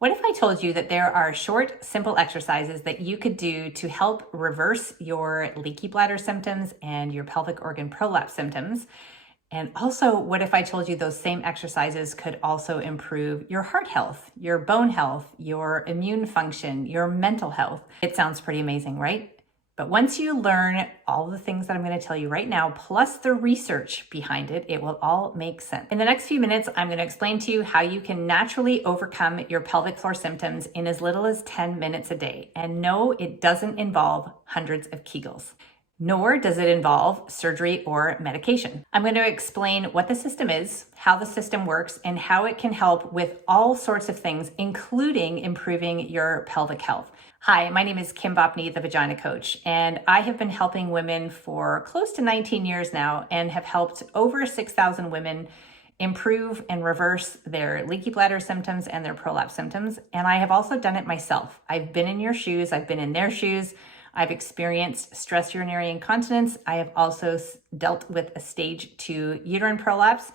What if I told you that there are short, simple exercises that you could do to help reverse your leaky bladder symptoms and your pelvic organ prolapse symptoms? And also, what if I told you those same exercises could also improve your heart health, your bone health, your immune function, your mental health? It sounds pretty amazing, right? But once you learn all the things that I'm going to tell you right now, plus the research behind it, it will all make sense. In the next few minutes, I'm going to explain to you how you can naturally overcome your pelvic floor symptoms in as little as 10 minutes a day. And no, it doesn't involve hundreds of Kegels, nor does it involve surgery or medication. I'm going to explain what the system is, how the system works, and how it can help with all sorts of things, including improving your pelvic health. Hi, my name is Kim Bopney, the Vagina Coach, and I have been helping women for close to 19 years now and have helped over 6,000 women improve and reverse their leaky bladder symptoms and their prolapse symptoms. And I have also done it myself. I've been in your shoes, I've been in their shoes. I've experienced stress urinary incontinence. I have also dealt with a stage 2 uterine prolapse,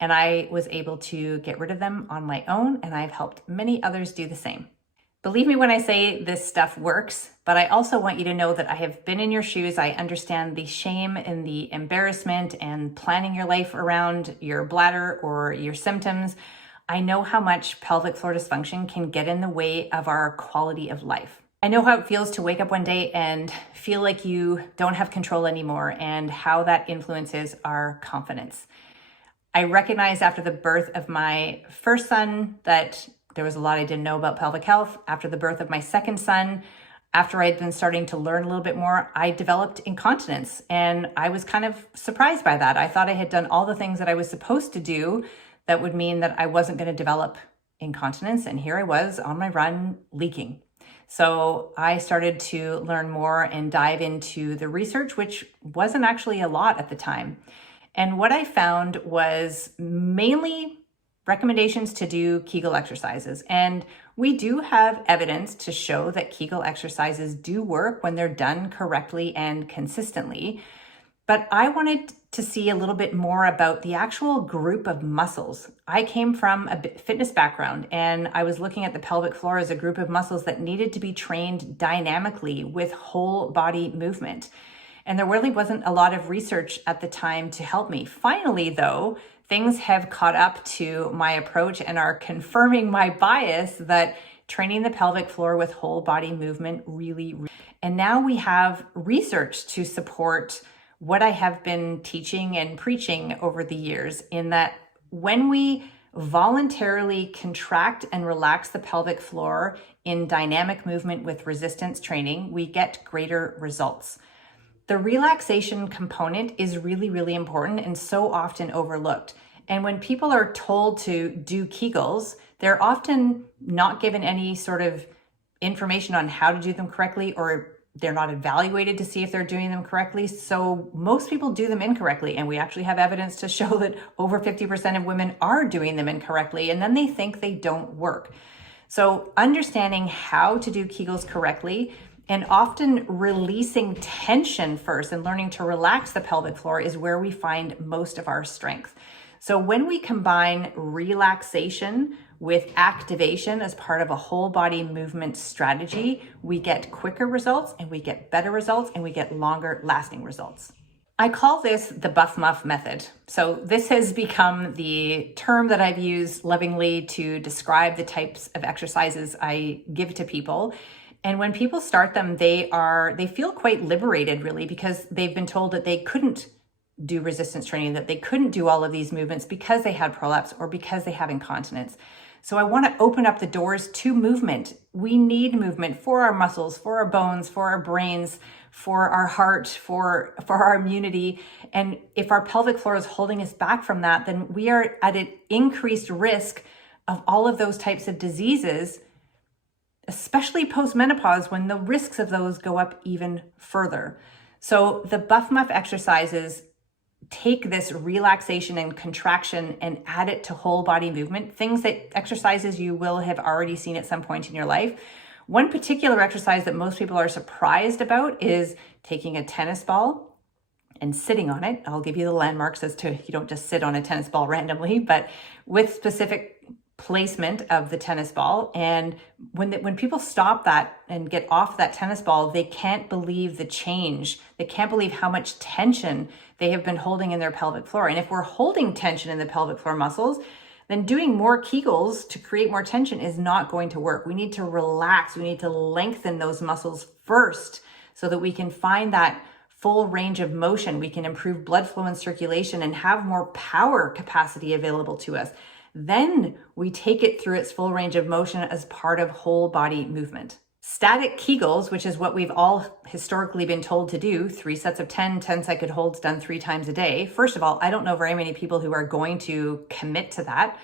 and I was able to get rid of them on my own, and I've helped many others do the same. Believe me when I say this stuff works, but I also want you to know that I have been in your shoes. I understand the shame and the embarrassment and planning your life around your bladder or your symptoms. I know how much pelvic floor dysfunction can get in the way of our quality of life. I know how it feels to wake up one day and feel like you don't have control anymore and how that influences our confidence. I recognized after the birth of my first son that there was a lot I didn't know about pelvic health. After the birth of my second son, after I'd been starting to learn a little bit more, I developed incontinence, and I was kind of surprised by that. I thought I had done all the things that I was supposed to do that would mean that I wasn't going to develop incontinence, and here I was on my run leaking. So I started to learn more and dive into the research, which wasn't actually a lot at the time. And what I found was mainly recommendations to do Kegel exercises. And we do have evidence to show that Kegel exercises do work when they're done correctly and consistently. But I wanted to see a little bit more about the actual group of muscles. I came from a fitness background, and I was looking at the pelvic floor as a group of muscles that needed to be trained dynamically with whole body movement. And there really wasn't a lot of research at the time to help me. Finally, though, things have caught up to my approach and are confirming my bias that training the pelvic floor with whole body movement really. And now we have research to support what I have been teaching and preaching over the years, in that when we voluntarily contract and relax the pelvic floor in dynamic movement with resistance training, we get greater results. The relaxation component is really, really important and so often overlooked. And when people are told to do Kegels, they're often not given any sort of information on how to do them correctly, or they're not evaluated to see if they're doing them correctly. So most people do them incorrectly. And we actually have evidence to show that over 50% of women are doing them incorrectly, and then they think they don't work. So understanding how to do Kegels correctly, and often releasing tension first and learning to relax the pelvic floor, is where we find most of our strength. So when we combine relaxation with activation as part of a whole body movement strategy, we get quicker results, and we get better results, and we get longer lasting results. I call this the Muff method. So this has become the term that I've used lovingly to describe the types of exercises I give to people. And when people start them, they feel quite liberated, really, because they've been told that they couldn't do resistance training, that they couldn't do all of these movements because they had prolapse or because they have incontinence. So I want to open up the doors to movement. We need movement for our muscles, for our bones, for our brains, for our heart, for our immunity. And if our pelvic floor is holding us back from that, then we are at an increased risk of all of those types of diseases, especially post-menopause, when the risks of those go up even further. So the Muff exercises take this relaxation and contraction and add it to whole body movement, exercises you will have already seen at some point in your life. One particular exercise that most people are surprised about is taking a tennis ball and sitting on it. I'll give you the landmarks as to, you don't just sit on a tennis ball randomly, but with specific placement of the tennis ball. And when people stop that and get off that tennis ball, they can't believe the change. They can't believe how much tension they have been holding in their pelvic floor. And if we're holding tension in the pelvic floor muscles, then doing more Kegels to create more tension is not going to work. We need to relax. We need to lengthen those muscles first so that we can find that full range of motion. We can improve blood flow and circulation and have more power capacity available to us. Then we take it through its full range of motion as part of whole body movement. Static Kegels, which is what we've all historically been told to do, 3 sets of 10-second holds done 3 times a day. First of all, I don't know very many people who are going to commit to that.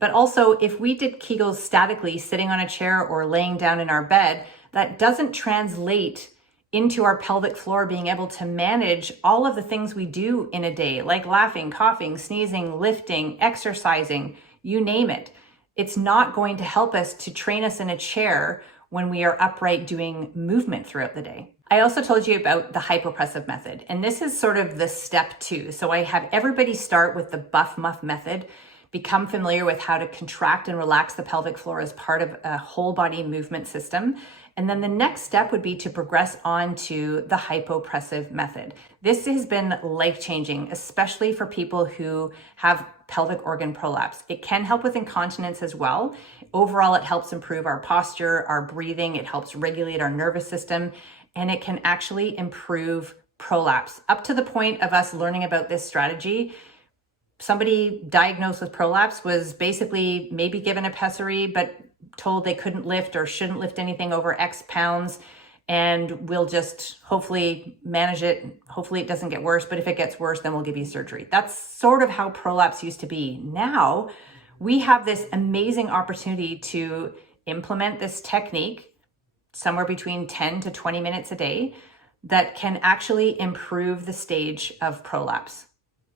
But also, if we did Kegels statically, sitting on a chair or laying down in our bed, that doesn't translate into our pelvic floor being able to manage all of the things we do in a day, like laughing, coughing, sneezing, lifting, exercising, you name it. It's not going to help us to train us in a chair when we are upright doing movement throughout the day. I also told you about the hypopressive method, and this is sort of the step 2. So I have everybody start with the Muff method, become familiar with how to contract and relax the pelvic floor as part of a whole body movement system. And then the next step would be to progress on to the hypopressive method. This has been life-changing, especially for people who have pelvic organ prolapse. It can help with incontinence as well. Overall, it helps improve our posture, our breathing, it helps regulate our nervous system, and it can actually improve prolapse. Up to the point of us learning about this strategy, somebody diagnosed with prolapse was basically maybe given a pessary, but told they couldn't lift or shouldn't lift anything over X pounds, and we'll just hopefully manage it. Hopefully it doesn't get worse, but if it gets worse, then we'll give you surgery. That's sort of how prolapse used to be. Now we have this amazing opportunity to implement this technique somewhere between 10 to 20 minutes a day that can actually improve the stage of prolapse.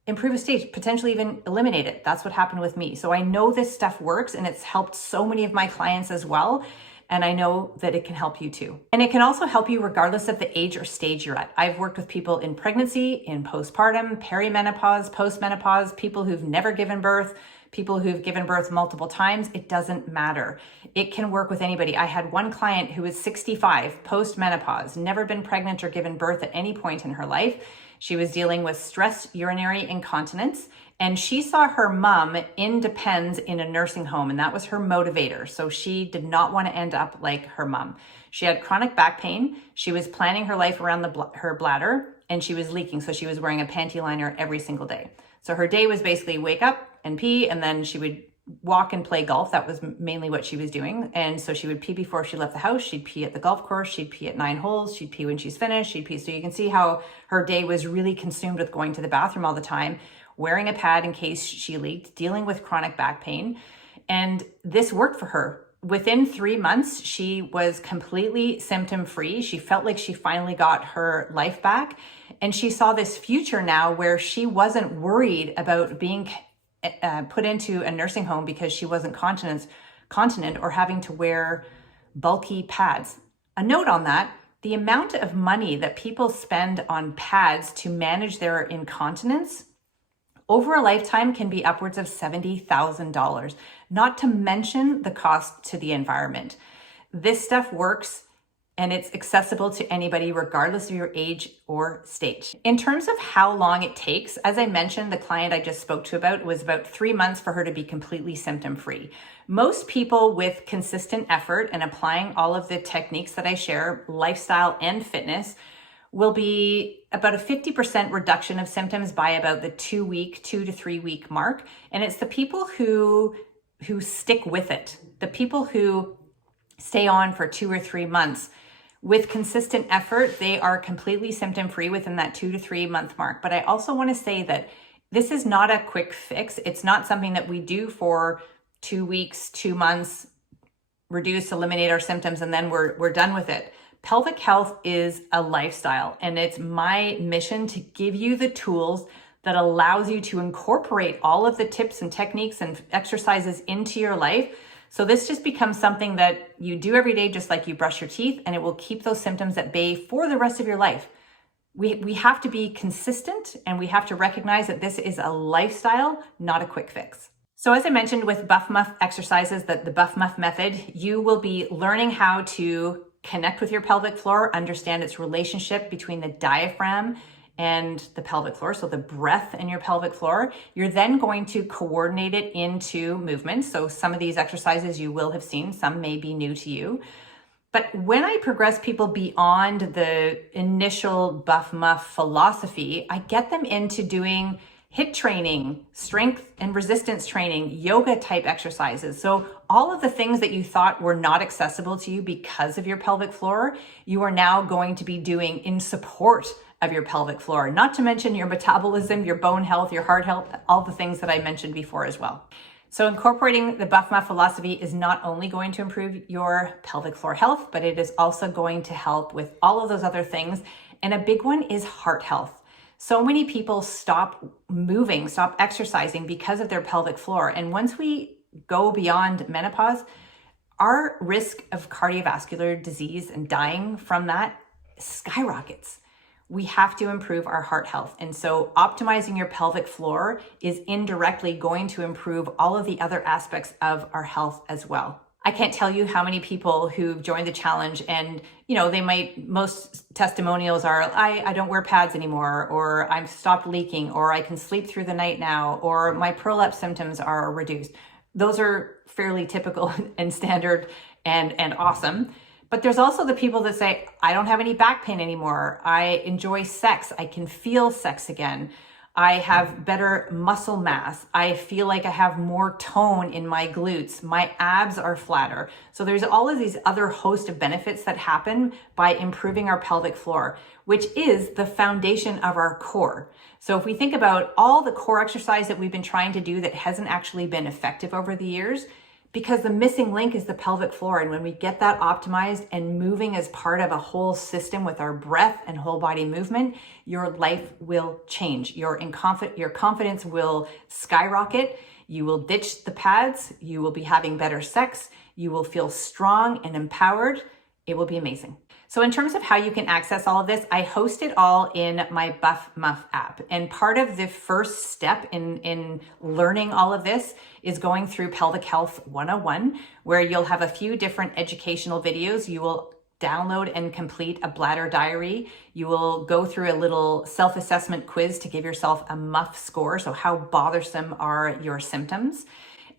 Improve a stage, potentially even eliminate it. That's what happened with me. So I know this stuff works, and it's helped so many of my clients as well. And I know that it can help you too. And it can also help you regardless of the age or stage you're at. I've worked with people in pregnancy, in postpartum, perimenopause, postmenopause, people who've never given birth, people who've given birth multiple times. It doesn't matter. It can work with anybody. I had one client who was 65, postmenopause, never been pregnant or given birth at any point in her life. She was dealing with stress urinary incontinence, and she saw her mom in Depends in a nursing home, and that was her motivator. So she did not want to end up like her mom. She had chronic back pain. She was planning her life around her bladder, and she was leaking. So she was wearing a panty liner every single day. So her day was basically wake up and pee, and then she would walk and play golf. That was mainly what she was doing. And so she would pee before she left the house. She'd pee at the golf course. She'd pee at 9 holes. She'd pee when she's finished. She'd pee. So you can see how her day was really consumed with going to the bathroom all the time, wearing a pad in case she leaked, dealing with chronic back pain. And this worked for her. Within 3 months, she was completely symptom-free. She felt like she finally got her life back. And she saw this future now where she wasn't worried about being put into a nursing home because she wasn't continent or having to wear bulky pads. A note on that, the amount of money that people spend on pads to manage their incontinence over a lifetime can be upwards of $70,000, not to mention the cost to the environment. This stuff works, and it's accessible to anybody regardless of your age or stage. In terms of how long it takes, as I mentioned, the client I just spoke to about, it was about 3 months for her to be completely symptom-free. Most people with consistent effort and applying all of the techniques that I share, lifestyle and fitness, will be about a 50% reduction of symptoms by about the 2 to 3 week mark. And it's the people who stick with it, the people who stay on for 2 or 3 months. With consistent effort, they are completely symptom-free within that 2 to 3 month mark. But I also want to say that this is not a quick fix. It's not something that we do for 2 weeks, 2 months, reduce, eliminate our symptoms, and then we're done with it. Pelvic health is a lifestyle, and it's my mission to give you the tools that allows you to incorporate all of the tips and techniques and exercises into your life. So this just becomes something that you do every day, just like you brush your teeth, and it will keep those symptoms at bay for the rest of your life. We have to be consistent, and we have to recognize that this is a lifestyle, not a quick fix. So as I mentioned with Buff Muff exercises, the Buff Muff method, you will be learning how to connect with your pelvic floor, understand its relationship between the diaphragm and the pelvic floor, so the breath in your pelvic floor. You're then going to coordinate it into movements. So some of these exercises you will have seen, some may be new to you. But when I progress people beyond the initial Buff Muff philosophy, I get them into doing HIIT training, strength and resistance training, yoga type exercises. So all of the things that you thought were not accessible to you because of your pelvic floor, you are now going to be doing in support of your pelvic floor, not to mention your metabolism, your bone health, your heart health, all the things that I mentioned before as well. So incorporating the Buff Muff philosophy is not only going to improve your pelvic floor health, but it is also going to help with all of those other things. And a big one is heart health. So many people stop moving, stop exercising because of their pelvic floor. And once we go beyond menopause, our risk of cardiovascular disease and dying from that skyrockets. We have to improve our heart health. And so optimizing your pelvic floor is indirectly going to improve all of the other aspects of our health as well. I can't tell you how many people who've joined the challenge and, most testimonials are, I don't wear pads anymore, or I've stopped leaking, or I can sleep through the night now, or my prolapse symptoms are reduced. Those are fairly typical and standard and awesome. But there's also the people that say, I don't have any back pain anymore. I enjoy sex. I can feel sex again. I have better muscle mass. I feel like I have more tone in my glutes. My abs are flatter. So there's all of these other host of benefits that happen by improving our pelvic floor, which is the foundation of our core. So if we think about all the core exercise that we've been trying to do that hasn't actually been effective over the years, because the missing link is the pelvic floor. And when we get that optimized and moving as part of a whole system with our breath and whole body movement, your life will change. Your confidence will skyrocket. You will ditch the pads. You will be having better sex. You will feel strong and empowered. It will be amazing. So in terms of how you can access all of this, I host it all in my Buff Muff app. And part of the first step in learning all of this is going through Pelvic Health 101, where you'll have a few different educational videos. You will download and complete a bladder diary. You will go through a little self-assessment quiz to give yourself a Muff score. So how bothersome are your symptoms?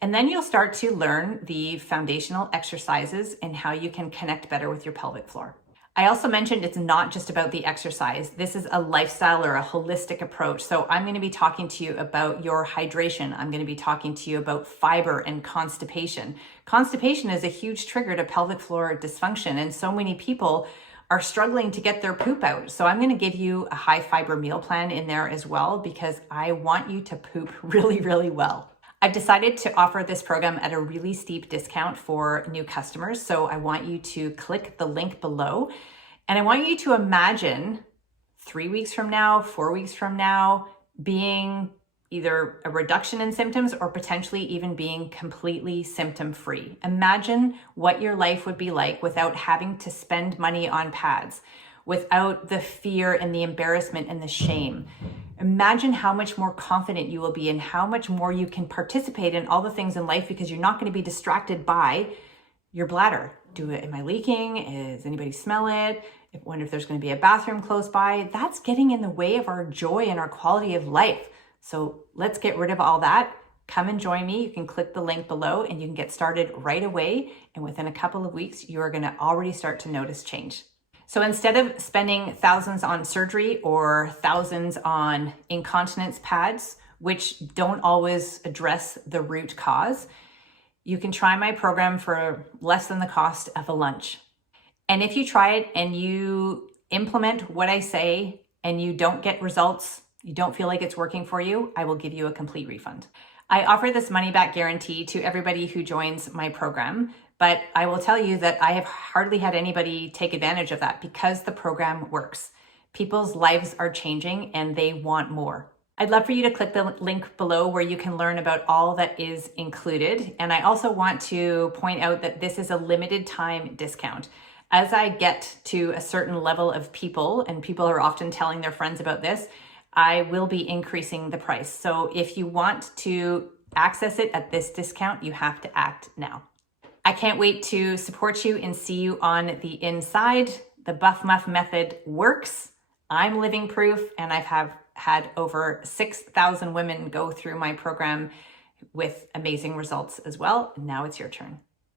And then you'll start to learn the foundational exercises and how you can connect better with your pelvic floor. I also mentioned it's not just about the exercise. This is a lifestyle or a holistic approach. So I'm going to be talking to you about your hydration. I'm going to be talking to you about fiber and constipation. Constipation is a huge trigger to pelvic floor dysfunction, and so many people are struggling to get their poop out. So I'm going to give you a high fiber meal plan in there as well, because I want you to poop really, really well. I've decided to offer this program at a really steep discount for new customers. So I want you to click the link below, and I want you to imagine 3 weeks from now, 4 weeks from now, being either a reduction in symptoms or potentially even being completely symptom-free. Imagine what your life would be like without having to spend money on pads, without the fear and the embarrassment and the shame. Imagine how much more confident you will be and how much more you can participate in all the things in life, because you're not going to be distracted by your bladder. Am I leaking? Is anybody smell it? I wonder if there's going to be a bathroom close by. That's getting in the way of our joy and our quality of life. So let's get rid of all that. Come and join me. You can click the link below and you can get started right away. And within a couple of weeks, you are going to already start to notice change. So instead of spending thousands on surgery or thousands on incontinence pads, which don't always address the root cause, you can try my program for less than the cost of a lunch. And if you try it and you implement what I say and you don't get results, you don't feel like it's working for you, I will give you a complete refund. I offer this money back guarantee to everybody who joins my program. But I will tell you that I have hardly had anybody take advantage of that, because the program works. People's lives are changing and they want more. I'd love for you to click the link below where you can learn about all that is included. And I also want to point out that this is a limited time discount. As I get to a certain level of people, and people are often telling their friends about this, I will be increasing the price. So if you want to access it at this discount. You have to act now. I can't wait to support you and see you on the inside. The Buff Muff method works. I'm living proof, and I've had over 6,000 women go through my program with amazing results as well. Now it's your turn.